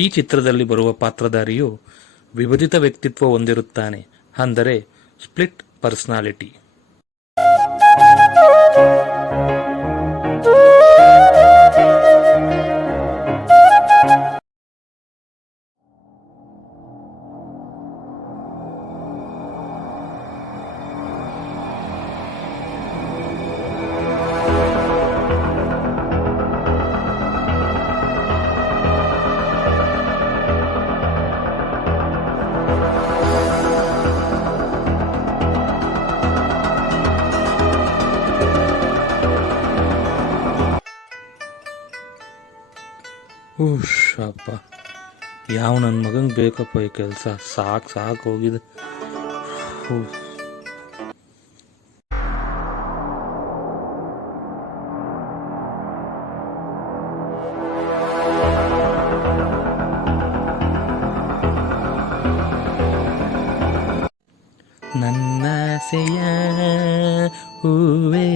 ಈ ಚಿತ್ರದಲ್ಲಿ ಬರುವ ಪಾತ್ರಧಾರಿಯು ವಿಭಜಿತ ವ್ಯಕ್ತಿತ್ವ ಹೊಂದಿರುತ್ತಾನೆ, ಅಂದರೆ ಸ್ಪ್ಲಿಟ್ ಪರ್ಸನಾಲಿಟಿ. ಅಪ್ಪ, ಯಾವ ನನ್ನ ಮಗಂಗೆ ಬೇಕಪ್ಪ ಈ ಕೆಲಸ. ಸಾಕು ಹೋಗಿದೆ. ನನ್ನಾಸೆಯ ಹೂವೇ.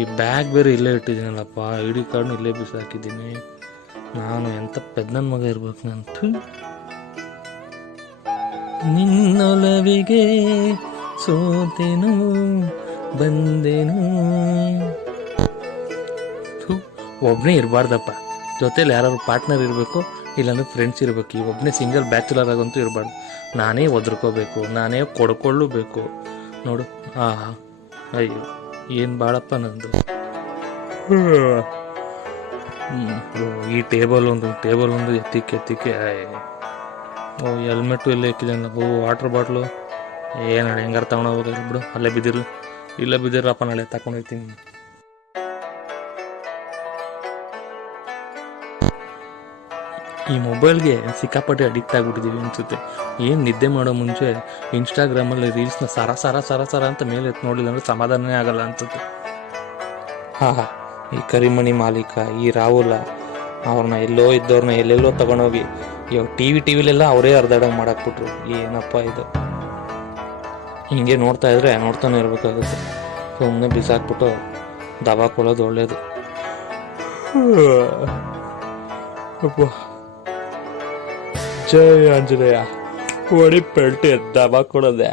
ಈ ಬ್ಯಾಗ್ ಬೇರೆ ಇಲ್ಲೇ ಇಟ್ಟಿದ್ದೀನಲ್ಲಪ್ಪ, ಐಡಿ ಕಾರ್ಡ್ನು ಇಲ್ಲೇ ಬಿಸಾಕಿದ್ದೀನಿ. ನಾನು ಎಂಥ ಪೆದ್ದನ ಮಗ ಇರ್ಬೇಕು ನಂತು. ನಿನ್ನೊಲವಿಗೆ ಸೋತೆನು ಬಂದೆನು. ಒಬ್ಬನೇ ಇರಬಾರ್ದಪ್ಪ, ಜೊತೇಲಿ ಯಾರು ಪಾರ್ಟ್ನರ್ ಇರಬೇಕು, ಇಲ್ಲಾಂದ್ರೆ ಫ್ರೆಂಡ್ಸ್ ಇರಬೇಕು. ಈ ಒಬ್ಬನೇ ಸಿಂಗಲ್ ಬ್ಯಾಚುಲರ್ ಆಗಂತೂ ಇರಬಾರ್ದು. ನಾನೇ ಒದ್ರಕೋಬೇಕು, ನಾನೇ ಕೊಡ್ಕೊಳ್ಳಬೇಕು. ನೋಡು, ಅಯ್ಯೋ ಏನು ಬಾಳಪ್ಪ ನಂದು. ಈ ಟೇಬಲ್ ಒಂದು ಎತ್ತಿಕ್ಕೆ ಹೆಲ್ಮೆಟ್ಟು ಎಲ್ಲ ಇಕ್ಕಿದ್ದಾನೆ. ವಾಟ್ರ್ ಬಾಟ್ಲು ಏನು ಹೆಂಗಾರು ತಗೊಂಡೋಗೋದು ಬಿಡು. ಅಲ್ಲೇ ಬಿದ್ದಿರಪ್ಪ, ನಾಳೆ ತಗೊಂಡೋಗ್ತೀನಿ. ಈ ಮೊಬೈಲ್ಗೆ ಸಿಕ್ಕಾಪಟ್ಟೆ ಅಡಿಕ್ಟ್ ಆಗಿಬಿಟ್ಟಿದ್ದೀವಿ ಅನಿಸುತ್ತೆ. ಏನು ನಿದ್ದೆ ಮಾಡೋ ಮುಂಚೆ ಇನ್ಸ್ಟಾಗ್ರಾಮಲ್ಲಿ ರೀಲ್ಸ್ನ ಸರ ಅಂತ ಮೇಲೆ ಎತ್ತು ನೋಡಿಲ್ಲ ಅಂದರೆ ಸಮಾಧಾನನೇ ಆಗಲ್ಲ ಅನ್ಸುತ್ತೆ. ಈ ಕರಿಮಣಿ ಮಾಲೀಕ, ಈ ರಾಹುಲ, ಅವ್ರನ್ನ ಎಲ್ಲೋ ಇದ್ದವ್ರನ್ನ ಎಲ್ಲೆಲ್ಲೋ ತಗೊಂಡೋಗಿ ಇವಾಗ ಟಿವಿಲೆಲ್ಲ ಅವರೇ ಅರ್ಧಾಡಂಗೆ ಮಾಡಾಕ್ಬಿಟ್ರು. ಏನಪ್ಪ ಇದು? ಹಿಂಗೆ ನೋಡ್ತಾನೆ ಇರಬೇಕಾಗುತ್ತೆ. ಸುಮ್ಮನೆ ಬಿಸಾಕ್ಬಿಟ್ಟು ದಬಾಕೊಳ್ಳೋದು ಒಳ್ಳೇದು. ಜಯ ಆಂಜನೇಯ, ಒಡಿ ಪೆಲ್ಟಿ ದಬಾಕೊಳ್ಳೋದೆ.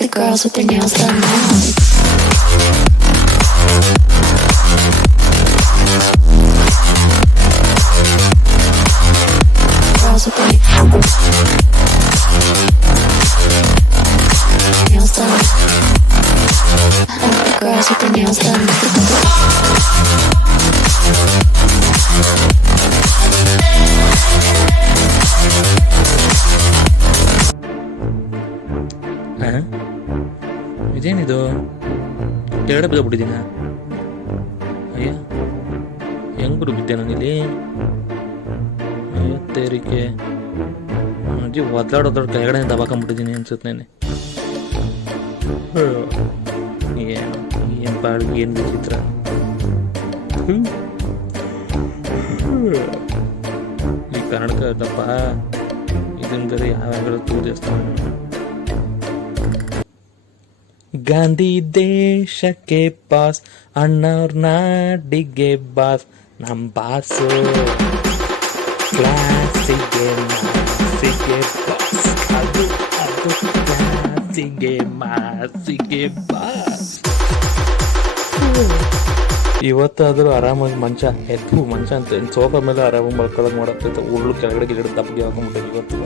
The girls with their nails done now. Girls with their nails done. The girls with their nails done. ಇದೇನಿದು? ಕೆಳಗಡೆ ಬಿದ್ದೋಗ್ಬಿಟ್ಟಿದ್ದೀನ. ಅಯ್ಯ, ಹೆಂಗ್ ಬಿದ್ದೆ ನಾನಿಲ್ಲಿ? ತೇರಿಕೆ ಅಜ್ಜಿ ಒದ್ದಾಡೋದ್ರ ಕೆಳಗಡೆ ದಬಾಕೊಂಡ್ಬಿಟ್ಟಿದ್ದೀನಿ ಅನ್ಸುತ್ತೆ. ಏನು ಬಾಳ್ಗೆ ಏನು ವಿಚಿತ್ರ. ಈ ಕನ್ನಡಕ ದಪ್ಪ ಇದನ್ನ ಬೇರೆ ಯಾವ್ಯಾವ ತೂರಿಸ್ತಾನೆ. ಗಾಂಧಿ ದೇಶಕ್ಕೆ ಬಾಸ್, ಅಣ್ಣವ್ರ ನಾಡಿಗೆ ಬಾಸ್, ನಮ್ಮ ಬಾಸು ಕ್ಲಾಸಿಗೆ ಬಾಸ್, ಅದು ಕ್ಲಾಸಿಗೆ ಬಾಸ್. ಇವತ್ತಾದರೂ ಆರಾಮಾಗಿ ಮಂಚ ಅಂತ ಸೋಫಾ ಮೇಲೆ ಆರಾಮಾಗಿ ಮಲ್ಕೊಳ್ಳೋದು ಮಾಡಾಗ್ತೈತೆ. ಉಳ್ಳು ಕೆಳಗಡೆ ಗಿಡ ದಪ್ಪಗೆ ಹಾಕೊಂಡ್ಬಿಟ್ಟು ಇವತ್ತು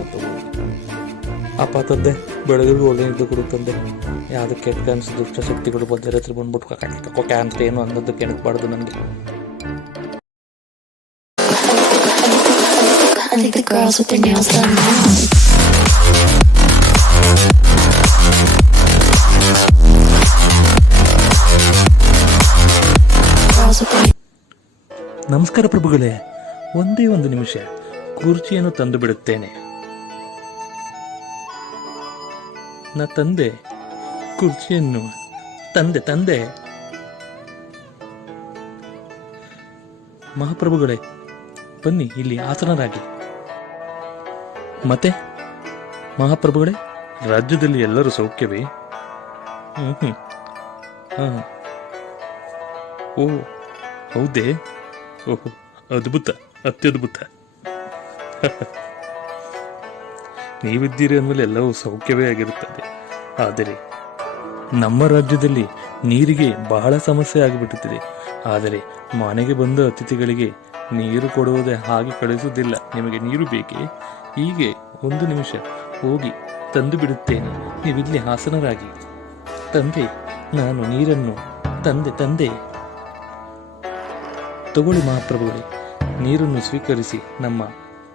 ಅಪ್ಪ ತಂದೆ ಬೆಳಗಿಗೂ ಒಳ್ಳೆ ನಿದ್ದೆ ಕೊಡುತ್ತಂದೆ. ಯಾವುದು ಕೆಟ್ಟ ಕನಸು ದುಷ್ಟ ಶಕ್ತಿಗಳು ಬಂದರೆ ಹತ್ರ ಬಂದ್ಬಿಟ್ಟು ಕೊಕೆ ಅಂತ ಏನು ಅನ್ನೋದು ಕೆಣಕಬಾರ್ದು ನನಗೆ. ನಮಸ್ಕಾರ ಪ್ರಭುಗಳೇ, ಒಂದೇ ಒಂದು ನಿಮಿಷ ಕುರ್ಚಿಯನ್ನು ತಂದು ಬಿಡುತ್ತೇನೆ. ನಾ ತಂದೆ ಕುರ್ಚಿಯನ್ನು ತಂದೆ. ಮಹಾಪ್ರಭುಗಳೇ, ಬನ್ನಿ ಇಲ್ಲಿ ಆಸನರಾಗಿ. ಮತ್ತೆ ಮಹಾಪ್ರಭುಗಳೇ, ರಾಜ್ಯದಲ್ಲಿ ಎಲ್ಲರೂ ಸೌಖ್ಯವೇ? ಹಾಂ. ಓ ಹೌದೇ? ಓಹೋ, ಅದ್ಭುತ, ಅತ್ಯದ್ಭುತ. ನೀವಿದ್ದೀರಿ ಅಂದಮೇಲೆ ಎಲ್ಲವೂ ಸೌಖ್ಯವೇ ಆಗಿರುತ್ತದೆ. ಆದರೆ ನಮ್ಮ ರಾಜ್ಯದಲ್ಲಿ ನೀರಿಗೆ ಬಹಳ ಸಮಸ್ಯೆ ಆಗಿಬಿಟ್ಟಿದೆ. ಆದರೆ ಮನೆಗೆ ಬಂದ ಅತಿಥಿಗಳಿಗೆ ನೀರು ಕೊಡುವುದೇ, ಹಾಗೆ ಕಳಿಸುವುದಿಲ್ಲ. ನಿಮಗೆ ನೀರು ಬೇಕೇ? ಹೀಗೆ 1 ನಿಮಿಷ ಹೋಗಿ ತಂದು ಬಿಡುತ್ತೇನೆ, ನೀವಿಲ್ಲಿ ಹಾಸನರಾಗಿ. ತಂದೆ, ನಾನು ನೀರನ್ನು ತಂದೆ. ತಗೊಳ್ಳಿ ಮಹಾಪ್ರಭುಗಳೇ, ನೀರನ್ನು ಸ್ವೀಕರಿಸಿ. ನಮ್ಮ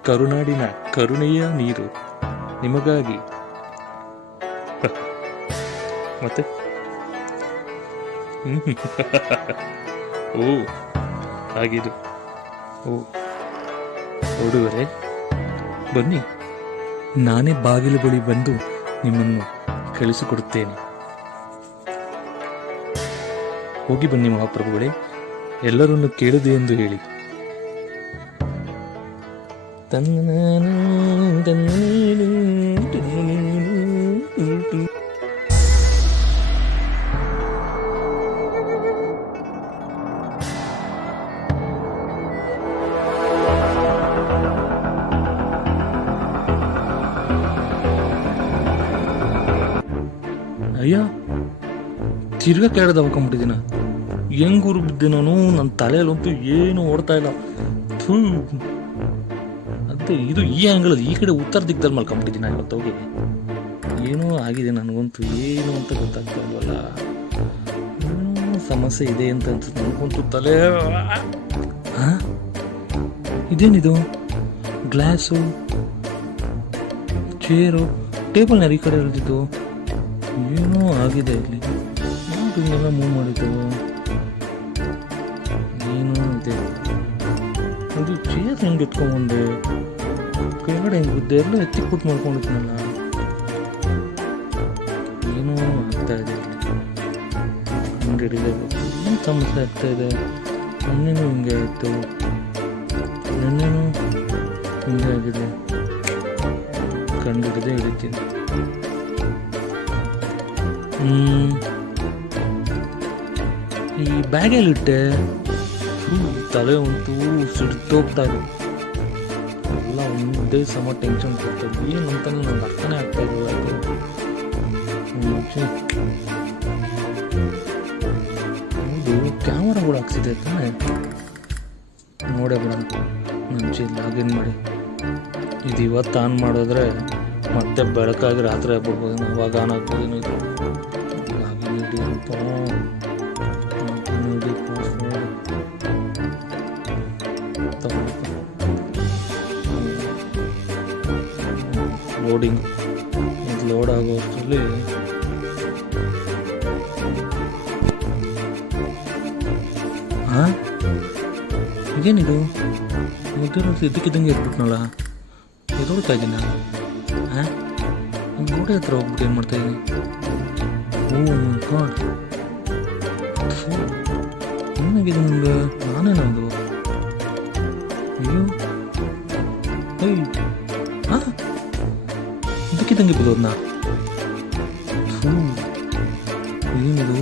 ಕರುನಾಡಿನ ಕರುಣೆಯ ನೀರು ನಿಮಗಾಗಿ. ಮತ್ತೆ ಓ ಹಾಗಿದು. ಓ ಹುಡುಗರೇ, ಬನ್ನಿ, ನಾನೇ ಬಾಗಿಲು ಬಳಿ ಬಂದು ನಿಮ್ಮನ್ನು ಕಳಿಸಿಕೊಡುತ್ತೇನೆ. ಹೋಗಿ ಬನ್ನಿ ಮಹಾಪ್ರಭುಗಳೇ, ಎಲ್ಲರನ್ನು ಕೇಳಿದೆ ಎಂದು ಹೇಳಿ. ಅಯ್ಯ, ತಿರ್ಗಾ ಕೆಳದ ಹೋಗ್ಕೊಂಬಿಟ್ಟಿದ್ದೀನ. ಹೆಂಗ್ ಊರು ಬಿದ್ದೆ ನಾನು? ನನ್ನ ತಲೆಯಲ್ಲಂತೂ ಏನು ಓಡ್ತಾ ಇಲ್ಲ. ಥೂ, ಅದೇ ಇದು ಈ ಆ್ಯಂಗಲ್, ಈ ಕಡೆ ಉತ್ತರ ದಿಕ್ಕದಲ್ಲಿ ಮಲ್ಕೊಂಬಿಟ್ಟಿದ್ದೀನಿ ಇವತ್ತು. ಹೋಗಿ ಏನೋ ಆಗಿದೆ ನನಗಂತೂ, ಏನು ಅಂತ ಗೊತ್ತಾಗ್ತಾ ಇಲ್ವಲ್ಲ. ಏನೋ ಸಮಸ್ಯೆ ಇದೆ ಅಂತ ಅನ್ಸುತ್ತೆ ನನಗಂತೂ. ತಲೆ ಇದೇನಿದು? ಗ್ಲಾಸು, ಚೇರು, ಟೇಬಲ್ನ ಈ ಕಡೆ ಇರ್ತಿದ್ದು. ಏನೋ ಆಗಿದೆ ಇಲ್ಲಿ. ಹಿಂಗೆಲ್ಲ ಮೂವ್ ಮಾಡಿದ್ದು ಏನೋ ಇದೆ. ಅದು ಚೇರ್ ಹೆಂಗೆ ಎತ್ಕೊಂಡ್ಬಂದೆ? ಕೆಳಗಡೆ ಹೆಂಗೆ ಬಿದ್ದೆ? ಎಲ್ಲ ಎತ್ತಿಕ್ಬಿಟ್ಟು ಮಾಡ್ಕೊಂಡಿದ್ನಲ್ಲ. ಏನೋ ಆಗ್ತಾ ಇದೆ ಇಲ್ಲಿ. ಹಿಂಗೆ ಹಿಡಿಲೇಬೇಕು. ಏನು ಸಮಸ್ಯೆ ಆಗ್ತಾ ಇದೆ? ಮೊನ್ನೆನೂ ಹಿಂಗೆ ಆಯಿತು, ನಿನ್ನೆನೂ ಹಿಂಗೆ ಆಗಿದೆ. ಕಂಡಿಡದೆ ಹಿಡಿತೀನಿ. ಈ ಬ್ಯಾಗಲ್ಲಿಟ್ಟೆ. ತಲೆ ಅಂತೂ ಸಿಡ್ತೋಗ್ತಾ ಇದೆ. ಎಲ್ಲ ಒಂದೇ ಸಮ ಟೆನ್ಷನ್ ಕೊಡ್ತದೆ. ಏನು ಅಂತ ನನಗೆ ಅರ್ಥನೇ ಆಗ್ತಾ ಇರಲಿಲ್ಲ. ಹೌದು, ಕ್ಯಾಮರಾ ಕೂಡ ಹಾಕ್ಸಿದೆ ತಾನೆ. ನೋಡೇ ಬಿಡೋಣ. ಮುಂಚೆ ಲಾಗಿನ್ ಮಾಡಿ ಇದು ಇವತ್ತು ಆನ್ ಮಾಡಿದ್ರೆ ಮತ್ತೆ ಬೆಳಕಾಗಿ ರಾತ್ರಿ ಆಗ್ಬಿಡ್ಬೋದು. ಅವಾಗ ಆನ್ ಆಗ್ಬೋದು. ಇದು ಲಾಗಿನ್ ಇಡಿ ಅಂತ ಲೋಡಿಂಗ್ ಲೋಡ್ ಆಗೋ ಅಷ್ಟರಲ್ಲಿ ಇದೇನಿದು? ಮುದ್ದೆ ಇದಕ್ಕಿದ್ದಂಗೆ ಇರ್ಬಿಟ್ನಲ್ಲ. ಎದೋಡ್ತಾ ಇದ್ದೀನಿ ನಾನು. ಗೋಡೆ ಹತ್ರ ಹೋಗ್ಬಿಟ್ಟು ಏನು ಮಾಡ್ತಾ ಇದ್ದೀನಿ? ಓ ಮೈ ಗಾಡ್, ಏನಾಗಿದೆ ನಿಮ್ಗೆ? ನಾನೇನದು? ಅಯ್ಯೋ, ಇದಕ್ಕಿದ್ದಂಗೆ ಬಿದ್ದೋದ್ನ. ಏನಿದು?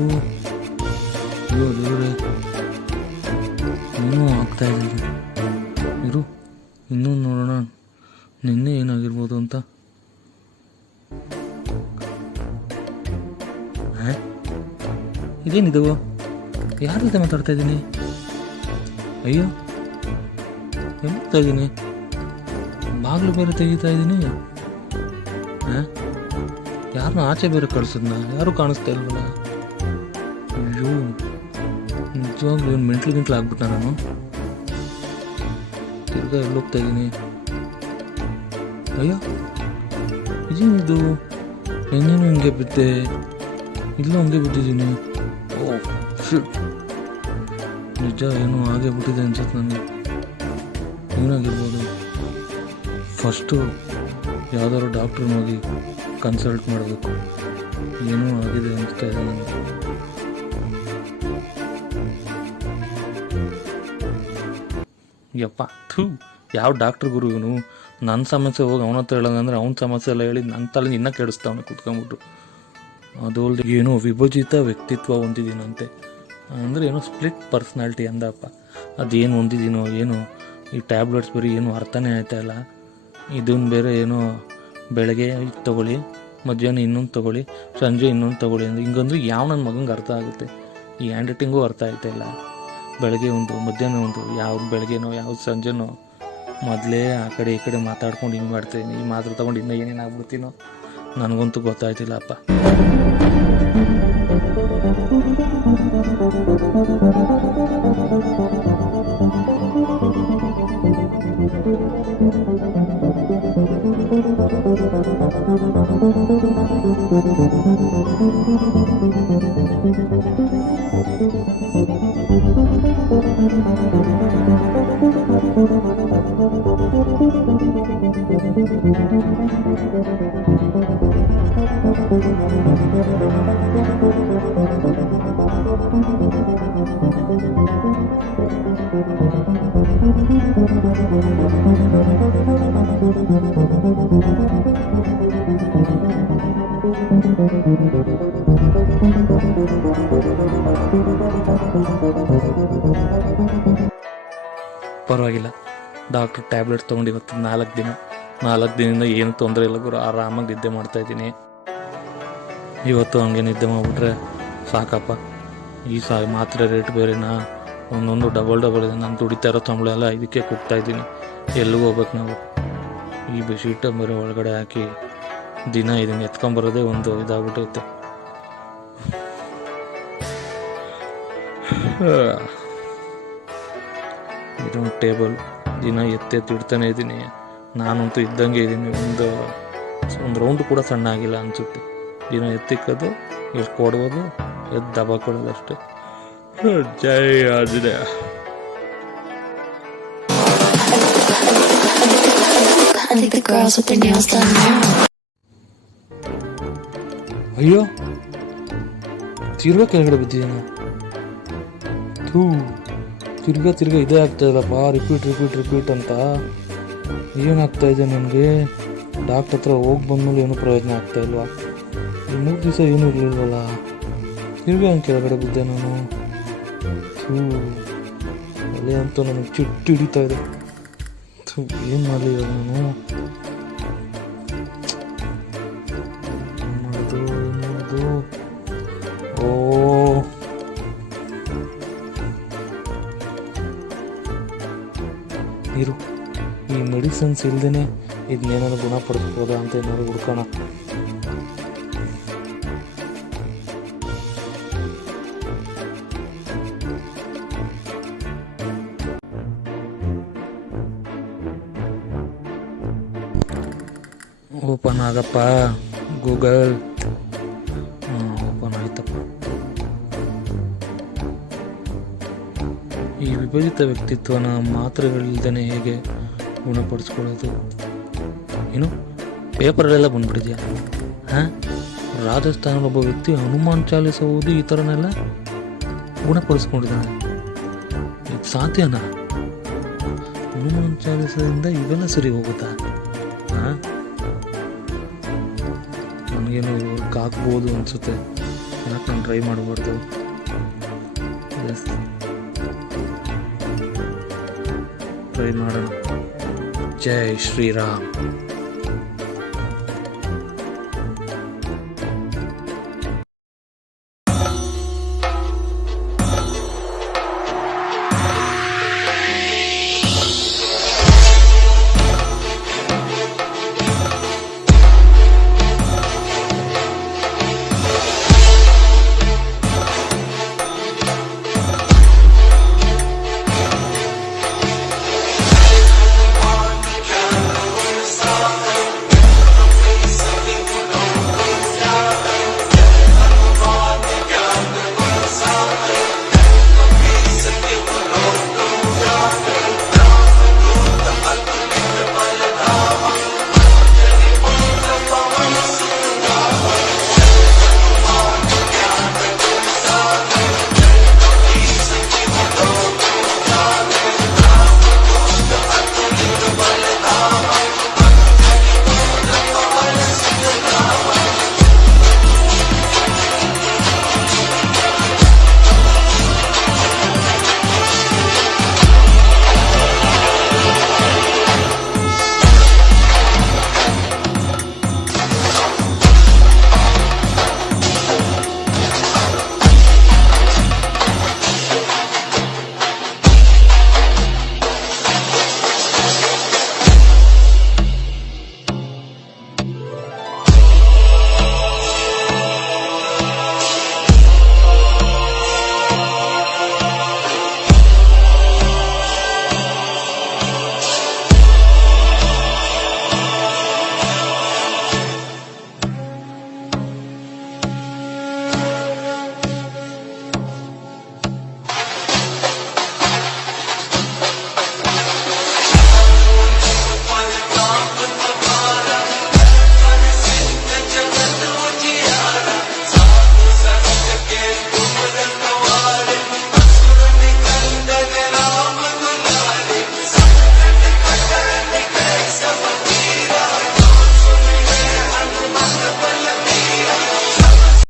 ಅಯ್ಯೋ ದೇವ್ರೆ, ಏನೂ ಆಗ್ತಾ ಇದೆ. ಇರು, ಇನ್ನೂ ನೋಡೋಣ ನಿನ್ನೆ ಏನಾಗಿರ್ಬೋದು ಅಂತ. ಇದೇನಿದು? ಯಾರ ಜೊತೆ ಮಾತಾಡ್ತಾ ಇದ್ದೀನಿ? ಅಯ್ಯೋ, ಹೇಳ್ತಾ ಇದ್ದೀನಿ. ಬಾಗಿಲು ಬೇರೆ ತೆಗಿತಾ ಇದ್ದೀನಿ. ಯಾರನ್ನ ಆಚೆ ಬೇರೆ ಕಳಿಸಿದ್ನ? ಯಾರು ಕಾಣಿಸ್ತಾ ಇಲ್ವಲ್ಲ. ಅಯ್ಯೋ, ನಿಜವಾಗ್ಲೂ ಏನು ಮೆಂಟ್ಲು ಆಗ್ಬಿಟ್ಟ ನಾನು. ತಿರ್ಗಾ ಎಲ್ಲೋಗ್ತಾ ಇದ್ದೀನಿ? ಅಯ್ಯೋ, ಇದೇನಿದು? ಹೆಂಗೇನು ಹಿಂಗೆ ಬಿದ್ದೆ? ಇಲ್ಲೂ ಹಂಗೆ ಬಿದ್ದಿದ್ದೀನಿ. ಓ ಶಿಟ್, ನಿಜ ಏನೋ ಆಗೇ ಬಿಟ್ಟಿದೆ ಅನ್ಸುತ್ತೆ ನನಗೆ. ಏನಾಗಿರ್ಬೋದು? ಫಸ್ಟು ಯಾವ್ದಾದ್ರು ಡಾಕ್ಟ್ರನ್ನ ಹೋಗಿ ಕನ್ಸಲ್ಟ್ ಮಾಡಬೇಕು. ಏನೋ ಆಗಿದೆ ಅನಿಸ್ತಾ ಇದೆ ನನಗೆ. ಯಪ್ಪ, ಥೂ, ಯಾವ ಡಾಕ್ಟ್ರ್ ಗುರು ಇವನು? ನನ್ನ ಸಮಸ್ಯೆ ಹೋಗಿ ಅವನ ಹತ್ರ ಹೇಳೋಂಗಂದ್ರೆ ಅವ್ನ ಸಮಸ್ಯೆ ಎಲ್ಲ ಹೇಳಿ ನನ್ನ ತಲೆ ಇನ್ನೂ ಕೆಡಿಸ್ತಾವನೆ ಕೂತ್ಕೊಂಡ್ಬಿಟ್ಟು. ಅದು ಅಲ್ಲದೆ ಏನೋ ವಿಭಜಿತ ವ್ಯಕ್ತಿತ್ವ ಹೊಂದಿದ್ದೀನಂತೆ, ಅಂದರೆ ಏನೋ ಸ್ಪ್ಲಿಟ್ ಪರ್ಸ್ನಾಲಿಟಿ ಅಂದಪ್ಪ. ಅದೇನು ಹೊಂದಿದ್ದೀನೋ ಏನೋ, ಈ ಟ್ಯಾಬ್ಲೆಟ್ಸ್ ಬರೀ ಏನು ಅರ್ಥನೇ ಆಯ್ತಾಯಿಲ್ಲ. ಇದನ್ನು ಬೇರೆ ಏನೋ ಬೆಳಗ್ಗೆ ಇದು ತೊಗೊಳ್ಳಿ, ಮಧ್ಯಾಹ್ನ ಇನ್ನೊಂದು ತೊಗೊಳ್ಳಿ, ಸಂಜೆ ಇನ್ನೊಂದು ತೊಗೊಳ್ಳಿ ಅಂದರೆ ಹಿಂಗಂದ್ರೆ ಯಾವ ನನ್ನ ಮಗಂಗೆ ಅರ್ಥ ಆಗುತ್ತೆ? ಈ ಹ್ಯಾಂಡ್ ರೈಟಿಂಗೂ ಅರ್ಥ ಆಯ್ತಾಯಿಲ್ಲ. ಬೆಳಗ್ಗೆ ಒಂದು, ಮಧ್ಯಾಹ್ನ ಒಂದು, ಯಾವ್ದು ಬೆಳಗ್ಗೆನೋ ಯಾವ್ದು ಸಂಜೆನೋ, ಮೊದಲೇ ಆ ಕಡೆ ಈ ಕಡೆ ಮಾತಾಡ್ಕೊಂಡು ಹಿಂಗೆ ಮಾಡ್ತಾಯಿದ್ದೀನಿ. ಈ ಮಾತ್ರ ತೊಗೊಂಡು ಇನ್ನೂ ಏನೇನು ಆಗ್ಬಿಡ್ತೀನೋ ನನಗಂತೂ ಗೊತ್ತಾಯ್ತಿಲ್ಲಪ್ಪ. ಪರವಾಗಿಲ್ಲ, ಡಾಕ್ಟ್ರ್ ಟ್ಯಾಬ್ಲೆಟ್ಸ್ ತೊಗೊಂಡು ಇವತ್ತು 4 ದಿನದಿಂದ ಏನು ತೊಂದರೆ ಇಲ್ಲ ಗುರು, ಆರಾಮಾಗಿ ನಿದ್ದೆ ಮಾಡ್ತಾಯಿದ್ದೀನಿ. ಇವತ್ತು ಹಂಗೆ ನಿದ್ದೆ ಮಾಡಿಬಿಟ್ರೆ ಸಾಕಪ್ಪ. ಈ ಮಾತ್ರೆ ರೇಟ್ ಬೇರೆನಾ, ಒಂದೊಂದು ಡಬಲ್ ಇದೆ. ನಾನು ದುಡಿತಾ ಇರೋ ಸಂಬಳ ಎಲ್ಲ ಇದಕ್ಕೆ ಕೊಡ್ತಾಯಿದ್ದೀನಿ. ಎಲ್ಲಿಗೂ ಹೋಗ್ಬೇಕು ನಾವು. ಈ ಬೆಡ್ಶೀಟ್ ಬೇರೆ ಒಳಗಡೆ ಹಾಕಿ ದಿನ ಇದನ್ನು ಎತ್ಕೊಂಬರೋದೇ ಒಂದು ಇದಾಗ್ಬಿಟ್ಟೈತೆ. ಇದೊಂದು ಟೇಬಲ್ ದಿನ ಎತ್ತಿಡ್ತಾನೆ ಇದ್ದೀನಿ. ನಾನಂತೂ ಇದ್ದಂಗೆ ಇದ್ದೀನಿ. ಒಂದು ರೌಂಡ್ ಕೂಡ ಸಣ್ಣ ಆಗಿಲ್ಲ ಅನಿಸುತ್ತೆ. ದಿನ ಎತ್ತಿಕ್ಕೋದು, ಎಷ್ಟು ಕೊಡ್ಬೋದು, ಎದ್ದು ದಬ ಕೊಡೋದು ಅಷ್ಟೇ. ಜೈ Anjaneya. I think the girls with their nails done now. ಅಯ್ಯೋ, ತಿರ್ಗಾ ಕೆಳಗಡೆ ಬಿದ್ದಿದ್ದೀನ. ತಿರ್ಗಾ ಇದೇ ಆಗ್ತಾಯಿಲ್ಲಪ್ಪ, ರಿಪೀಟ್ ಅಂತ. ಏನಾಗ್ತಾಯಿದೆ ನನಗೆ? ಡಾಕ್ಟ್ರ್ ಹತ್ರ ಹೋಗಿ ಬಂದಮೇಲೆ ಏನೂ ಪ್ರಯೋಜನ ಆಗ್ತಾಯಿಲ್ವಾ? ಈ 3 ದಿವಸ ಏನೂ ಇರಲಿಲ್ವಲ್ಲ, ತಿರ್ಗಾ ಹಂಗೆ ಕೆಳಗಡೆ ಬಿದ್ದೆ ನಾನು. ಅಲ್ಲೇ ಅಂತೂ ನನಗೆ ಚಿಟ್ಟು ಹಿಡಿತಾ ಇದೆ. ಏನು ಮಾಡಲಿ ಇವಾಗ ನಾನು? ಮಾಡೋದು ಓ, ಇರು, ಈ ಮೆಡಿಸಿನ್ಸ್ ಇಲ್ದೇ ಇದನ್ನೇನಾದ್ರು ಗುಣಪಡಿಸ್ಬೋದಾ ಅಂತ ಏನಾದ್ರು ಹುಡ್ಕೋಣ. ಓಪನ್ ಆಗಪ್ಪ ಗೂಗಲ್. ಓಪನ್ ಆಯ್ತಪ್ಪ. ಈ ವಿಭಜಿತ ವ್ಯಕ್ತಿತ್ವನ ಮಾತ್ರೆಗಳಿಲ್ದೇ ಹೇಗೆ ಗುಣಪಡಿಸ್ಕೊಳ್ಳೋದು? ಏನು ಪೇಪರಲ್ಲೆಲ್ಲ ಬಂದ್ಬಿಟ್ಟಿದ್ಯಾ? ಹಾಂ, ರಾಜಸ್ಥಾನದ ಒಬ್ಬ ವ್ಯಕ್ತಿ ಹನುಮಾನ್ ಚಾಲಿಸ ಓದಿ ಈ ಥರನೆಲ್ಲ ಗುಣಪಡಿಸ್ಕೊಂಡಿದ್ದಾನೆ. ಇದು ಸಾಧ್ಯನಾ? ಹನುಮಾನ್ ಚಾಲಿಸದಿಂದ ಇವೆಲ್ಲ ಸರಿ ಹೋಗುತ್ತಾ? ಹಾಂ, ನನಗೇನು ವರ್ಕ್ ಆಗ್ಬೋದು ಅನಿಸುತ್ತೆ. ಯಾಕೆ ನಾನು ಟ್ರೈ ಮಾಡಬಾರ್ದು? ಎಸ್, ಟ್ರೈ ಮಾಡೋಣ. ಜೈ ಶ್ರೀರಾಮ್.